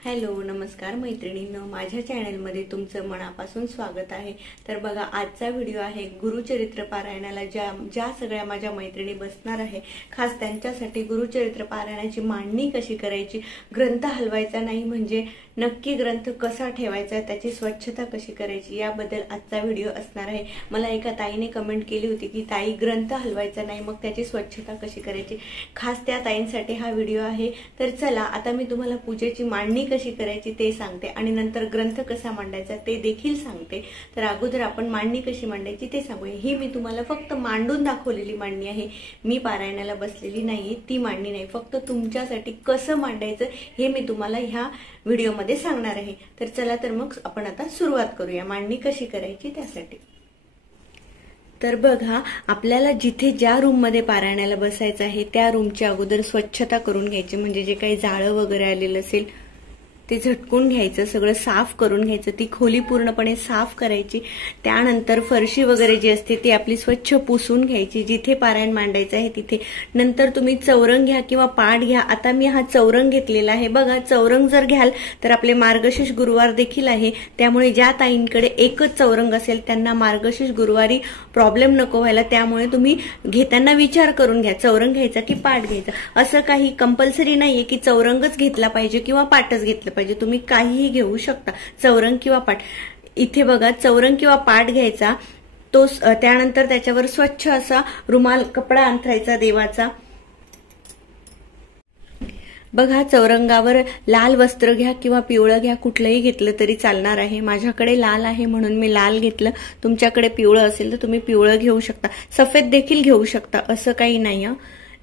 Hello नमस्कार मैत्रिणींनो, माझ्या चॅनलमध्ये तुमचं मनापासून स्वागत आहे। तर बघा, आजचा व्हिडिओ आहे गुरुचरित्र पारायणाला ज्या सगळ्या माझ्या मैत्रिणी बसणार आहे, खास त्यांच्यासाठी गुरुचरित्र पारायणाची मांडणी कशी करायची, ग्रंथ हलवायचा नाही म्हणजे नक्की ग्रंथ कसा ठेवायचा, त्याची स्वच्छता कशी करायची, याबद्दल आजचा व्हिडिओ असणार आहे। मला एका ताईने कमेंट केली होती की ताई ग्रंथ हलवायचा नाही मग त्याची स्वच्छता कशी करायची, खास त्या ताईंसाठी हा व्हिडिओ आहे। तर चला आता मी तुम्हाला पूजेची मांडणी कशी करायची ते सांगते आणि नंतर ग्रंथ कसा मांडायचा ते देखील सांगते। तर अगोदर आपण मांडणी कशी मांडायची ते सांगूया। ही मी तुम्हाला फक्त मांडून दाखवलेली मांडणी आहे, मी पारायणाला बसलेली नाही, ती मांडणी नाही, फक्त तुमच्यासाठी कसं मांडायचं हे मी तुम्हाला ह्या व्हिडिओमध्ये सांगणार आहे। तर चला तर मग आपण आता सुरुवात करूया मांडणी कशी करायची त्यासाठी। तर बघा, आपल्याला जिथे ज्या रूम मध्ये पारायणाला बसायचं आहे त्या रूमची अगोदर स्वच्छता करून घ्यायची, म्हणजे जे काही जाळं वगैरे आलेलं असेल ते झटकून घ्यायचं, सगळं साफ करून घ्यायचं, ती खोली पूर्णपणे साफ करायची। त्यानंतर फरशी वगैरे जी असते ती आपली स्वच्छ पुसून घ्यायची, जिथे पारायण मांडायचं आहे तिथे। नंतर तुम्ही चौरंग घ्या किंवा पाट घ्या। आता मी हा चौरंग घेतलेला आहे। बघा, चौरंग जर घ्याल तर आपले मार्गशीर्ष गुरुवार देखील आहे, त्यामुळे ज्या ताईंकडे एकच चौरंग असेल त्यांना मार्गशीर्ष गुरुवारी प्रॉब्लेम नको व्हायला, त्यामुळे तुम्ही घेताना विचार करून घ्या, चौरंग घ्यायचा की पाट घ्यायचा। असं काही कंपल्सरी नाहीये की चौरंगच घेतला पाहिजे किंवा पाटच घेतलं पाहिजे, तुम्ही काहीही घेऊ शकता, चौरंग किंवा पाट। इथे बघा, चौरंग किंवा पाट घ्यायचा, तो त्यानंतर त्याच्यावर स्वच्छ असा रुमाल कपडा अंथरायचा देवाचा। बघा, चौरंगावर लाल वस्त्र घ्या किंवा पिवळं घ्या, कुठलंही घेतलं तरी चालणार आहे। माझ्याकडे लाल आहे म्हणून मी लाल घेतलं, तुमच्याकडे पिवळं असेल तर तुम्ही पिवळं घेऊ शकता, सफेद देखील घेऊ शकता, असं काही नाही।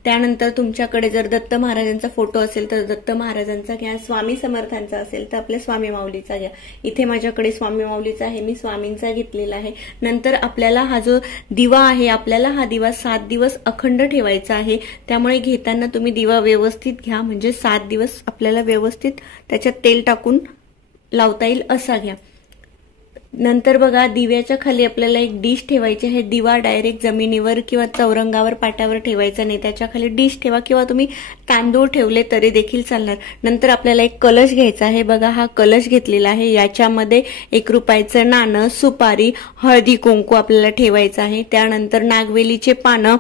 त्यानंतर तुमच्याकडे जर दत्त महाराजांचा फोटो असेल तर दत्त महाराजांचा घ्या, स्वामी समर्थांचा असेल तर आपल्या स्वामी माऊलीचा घ्या। इथे माझ्याकडे स्वामी माऊलीचा आहे, मी स्वामींचा घेतलेला आहे। नंतर आपल्याला हा जो दिवा आहे, आपल्याला हा दिवा 7 दिवस अखंड ठेवायचा आहे, त्यामुळे घेताना तुम्ही दिवा व्यवस्थित घ्या, म्हणजे 7 दिवस आपल्याला व्यवस्थित त्याच्यात तेल टाकून लावता येईल असा घ्या। नंतर बघा, दिव्याच्या खाली आपल्याला एक डिश ठेवायची आहे। दिवा डायरेक्ट जमिनीवर किंवा चौरंगावर पाटावर ठेवायचा नाही, त्याच्या खाली डिश ठेवा किंवा तुम्ही तांदूळ ठेवले तरी देखील चालणार। नंतर आपल्याला एक कलश घ्यायचा आहे। बघा, हा कलश घेतलेला आहे, याच्यामध्ये 1 रुपयाचं नाणं, सुपारी, हळदी कुंकू आपल्याला ठेवायचं आहे। त्यानंतर नागवेलीचे पानं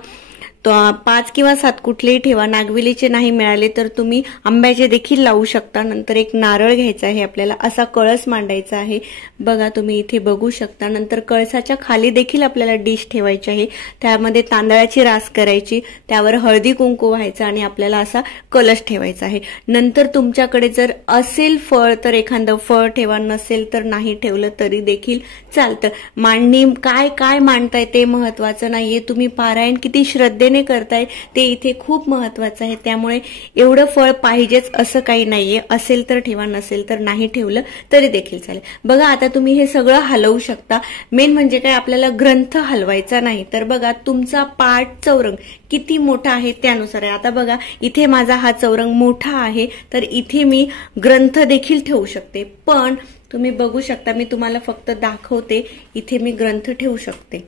5 किंवा 7 कुठलेही ठेवा, नागवेलीचे नाही मिळाले तर तुम्ही आंब्याचे देखील लावू शकता। नंतर एक नारळ घ्यायचा आहे आपल्याला, असा कळस मांडायचा आहे। बघा, तुम्ही इथे बघू शकता। नंतर कळसाच्या खाली देखील आपल्याला डिश ठेवायची आहे, त्यामध्ये तांदळाची रास करायची, त्यावर हळदी कुंकू व्हायचं आणि आपल्याला असा कलश ठेवायचा आहे। नंतर तुमच्याकडे जर असेल फळ तर एखादं फळ ठेवा, नसेल तर नाही ठेवलं तरी देखील चालतं। मांडणी काय मांडताय ते महत्वाचं नाहीये, तुम्ही पारायण किती श्रद्धेने करताय ते इथे खूप महत्वाचं आहे, त्यामुळे एवढं फळ पाहिजेच असं काही नाहीये, असेल तर ठेवा, नसेल तर नाही ठेवलं तरी देखील चालेल। बघा, आता तुम्ही हे सगळं हलवू शकता। मेन म्हणजे काय, आपल्याला ग्रंथ हलवायचा नाही। तर बघा, तुमचा पाट चौरंग किती मोठा आहे त्यानुसार आहे। आता बघा, इथे माझा हा चौरंग मोठा आहे तर इथे मी ग्रंथ देखील ठेवू शकते, पण तुम्ही बघू शकता, मी तुम्हाला फक्त दाखवते, इथे मी ग्रंथ ठेवू शकते।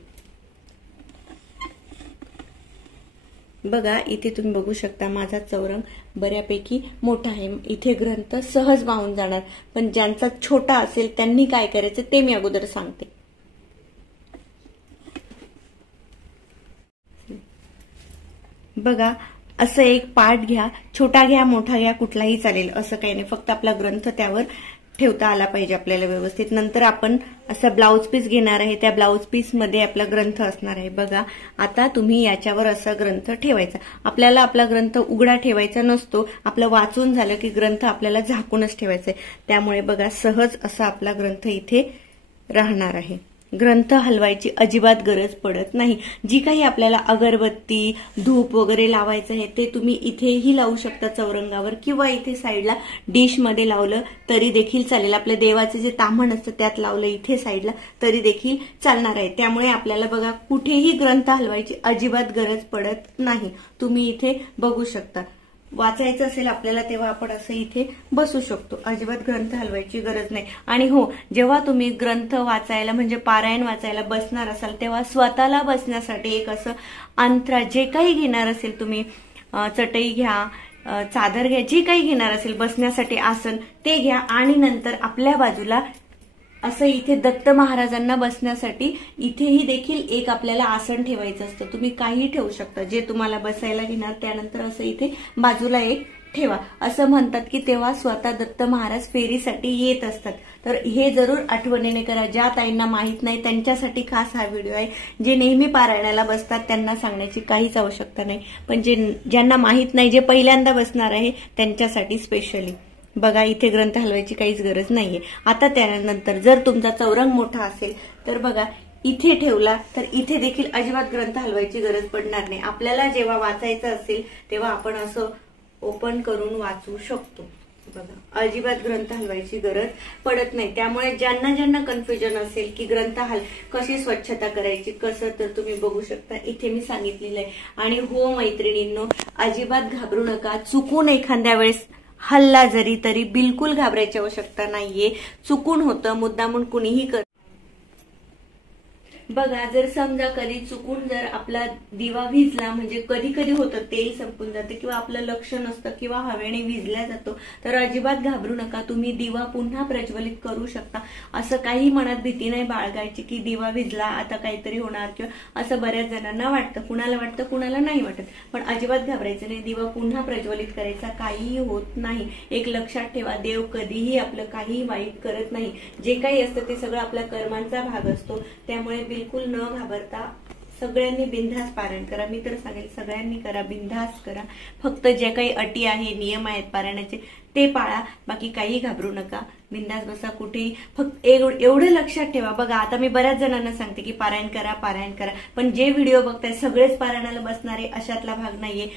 बघा, इथे तुम्ही बघू शकता माझा चौरंग बऱ्यापैकी मोठा आहे, इथे ग्रंथ सहज वाहून जाणार। पण ज्यांचा छोटा असेल त्यांनी काय करायचं ते मी अगोदर सांगते। बघा, असं एक पाट घ्या, छोटा घ्या मोठा घ्या कुठलाही चालेल, असं काही नाही, फक्त आपला ग्रंथ त्यावर ठेवता आला पाहिजे आपल्याला व्यवस्थित। नंतर आपण असं ब्लाउज पीस घेणार आहे, त्या ब्लाउज पीस मध्ये आपला ग्रंथ असणार आहे। बघा, आता तुम्ही याच्यावर असा ग्रंथ ठेवायचा, आपल्याला आपला ग्रंथ उघडा ठेवायचा नसतो, आपलं वाचून झालं की ग्रंथ आपल्याला झाकूनच ठेवायचा आहे, त्यामुळे बघा सहज असा आपला ग्रंथ इथे राहणार आहे। ग्रंथ हलवायची अजिबात गरज पडत नाही। जी काही आपल्याला अगरबत्ती धूप वगैरे लावायचं आहे ते तुम्ही इथेही लावू शकता चौरंगावर, किंवा इथे साईडला डिश मध्ये लावलं तरी देखील चालेल, आपल्या देवाचे जे ताम्हण असतं त्यात लावलं इथे साईडला तरी देखील चालणार आहे। त्यामुळे आपल्याला बघा, कुठेही ग्रंथ हलवायची अजिबात गरज पडत नाही, तुम्ही इथे बघू शकता। वाचायचं असेल आपल्याला तेव्हा आपण असं इथे बसू शकतो, अजिबात ग्रंथ हलवायची गरज नाही। आणि हो, जेव्हा तुम्ही ग्रंथ वाचायला म्हणजे पारायण वाचायला बसणार असाल तेव्हा स्वतःला बसण्यासाठी एक असं अंतरा जे काही घेणार असेल तुम्ही, चटई घ्या, चादर घ्या, जे काही घेणार असेल बसण्यासाठी आसन ते घ्या आणि नंतर आपल्या बाजूला असं इथे दत्त महाराजांना बसण्यासाठी इथेही देखील एक आपल्याला आसन ठेवायचं असतं. तुम्ही काही ठेवू शकता जे तुम्हाला बसायला घेणार, त्यानंतर असं इथे बाजूला एक ठेवा. असं म्हणतात की तेव्हा स्वतः दत्त महाराज फेरीसाठी येत असतात. तर हे जरूर आठवणीने करा. ज्या ताईंना माहित नाही त्यांच्यासाठी खास हा व्हिडिओ आहे. जे नेहमी पारायणाला बसतात त्यांना सांगण्याची काहीच आवश्यकता नाही, पण ज्यांना माहित नाही, जे पहिल्यांदा बसणार आहे त्यांच्यासाठी स्पेशली. बघा इथे ग्रंथ हलवायची काहीच गरज नाहीये. आता त्यानंतर जर तुमचा चौरंग मोठा असेल तर बघा इथे ठेवला तर इथे देखील अजिबात ग्रंथ हलवायची गरज पडणार नाही. आपल्याला जेव्हा वाचायचं असेल तेव्हा आपण असं ओपन करून वाचू शकतो. बघा अजिबात ग्रंथ हलवायची गरज पडत नाही. त्यामुळे ज्यांना कन्फ्युजन असेल की ग्रंथ कशी स्वच्छता करायची कसं, तर तुम्ही बघू शकता इथे मी सांगितलेलं आहे. आणि हो मैत्रिणींनो, अजिबात घाबरू नका. चुकून एखाद्या वेळेस हल्ला जरी तरी बिलकुल घाबरायची आवश्यकता नाहीये. चुकून होतं, मुद्दामून कुणीही कर. बघा जर समजा कधी चुकून जर आपला दिवा विझला, म्हणजे कधी कधी होतं तेल संपून जाते किंवा आपलं लक्ष नसतं किंवा हवेने विझला जातो, तर अजिबात घाबरू नका. तुम्ही दिवा पुन्हा प्रज्वलित करू शकता. असं काही मनात भीती नाही बाळगायची की दिवा विझला आता काहीतरी होणार किंवा असं बऱ्याच जणांना वाटतं. कुणाला वाटतं कुणाला नाही वाटत, पण अजिबात घाबरायचं नाही. दिवा पुन्हा प्रज्वलित करायचा, काहीही होत नाही. एक लक्षात ठेवा, देव कधीही आपलं काही वाईट करत नाही. जे काही असतं ते सगळं आपल्या कर्मांचा भाग असतो. त्यामुळे बिलकुल न घाबरता सगळ्यांनी बिनधास्त पारायण करा. मी तर सांगेल सगळ्यांनी करा, बिनधास्त करा. फक्त जे काही अटी आहे, नियम आहेत पारायणाचे ते पाळा. बाकी काही घाबरू नका, बिनधास्त बसा कुठेही. फक्त एवढं लक्षात ठेवा. बघा आता मी बऱ्याच जणांना सांगते की पारायण करा पारायण करा, पण जे व्हिडिओ बघताय सगळेच पारायणाला बसणारे अशातला भाग नाहीये.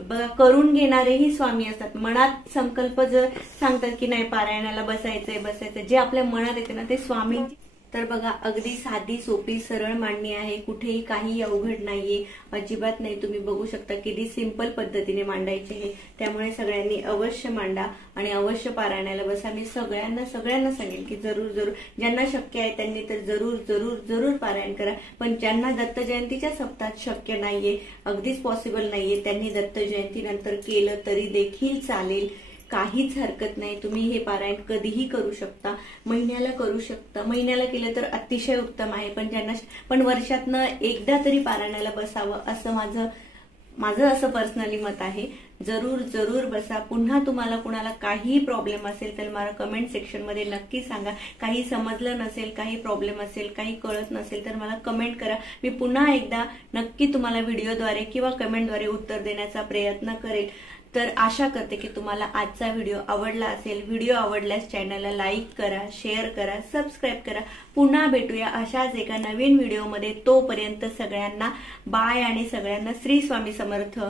बघा करून घेणारेही स्वामी असतात. मनात संकल्प जर सांगतात की नाही पारायणाला बसायचंय, जे आपल्या मनात येते ना ते स्वामी. तर बघा अगदी साधी सोपी सरळ मांडणी आहे. कुठेही काही अवघड नाहीये, अजिबात नाही. तुम्ही बघू शकता किती सिंपल पद्धतीने मांडायचे आहे. त्यामुळे सगळ्यांनी अवश्य मांडा आणि अवश्य पारायणाला बसा. मी सगळ्यांना सांगेल की जरूर ज्यांना शक्य आहे त्यांनी तर जरूर पारायण करा. पण ज्यांना दत्त जयंतीच्या सप्ताहात शक्य नाहीये, अगदीच पॉसिबल नाहीये, त्यांनी दत्त जयंती नंतर केलं तरी देखील चालेल. काहीच हरकत नाही. तुम्ही हे पारायण कधीही करू शकता, महिन्याला करू शकता. महिन्याला केलं तर अतिशय उत्तम आहे. पण वर्षातनं एकदा तरी पारायणाला बसावं असं माझं असं पर्सनली मत आहे. जरूर बसा. पुन्हा तुम्हाला कुणाला काही प्रॉब्लेम असेल तर मला कमेंट सेक्शन मध्ये नक्की सांगा. काही समजलं नसेल, काही प्रॉब्लेम असेल, काही कळत नसेल तर मला कमेंट करा. मी पुन्हा एकदा नक्की तुम्हाला व्हिडिओद्वारे किंवा कमेंटद्वारे उत्तर देण्याचा प्रयत्न करेल. तर आशा करते की तुम्हाला आजचा व्हिडिओ आवडला असेल. व्हिडिओ आवडल्यास चॅनलला लाईक करा, शेअर करा, सबस्क्राईब करा. पुन्हा भेटूया अशाच एका नवीन व्हिडिओमध्ये. तोपर्यंत सगळ्यांना बाय आणि सगळ्यांना श्री स्वामी समर्थ.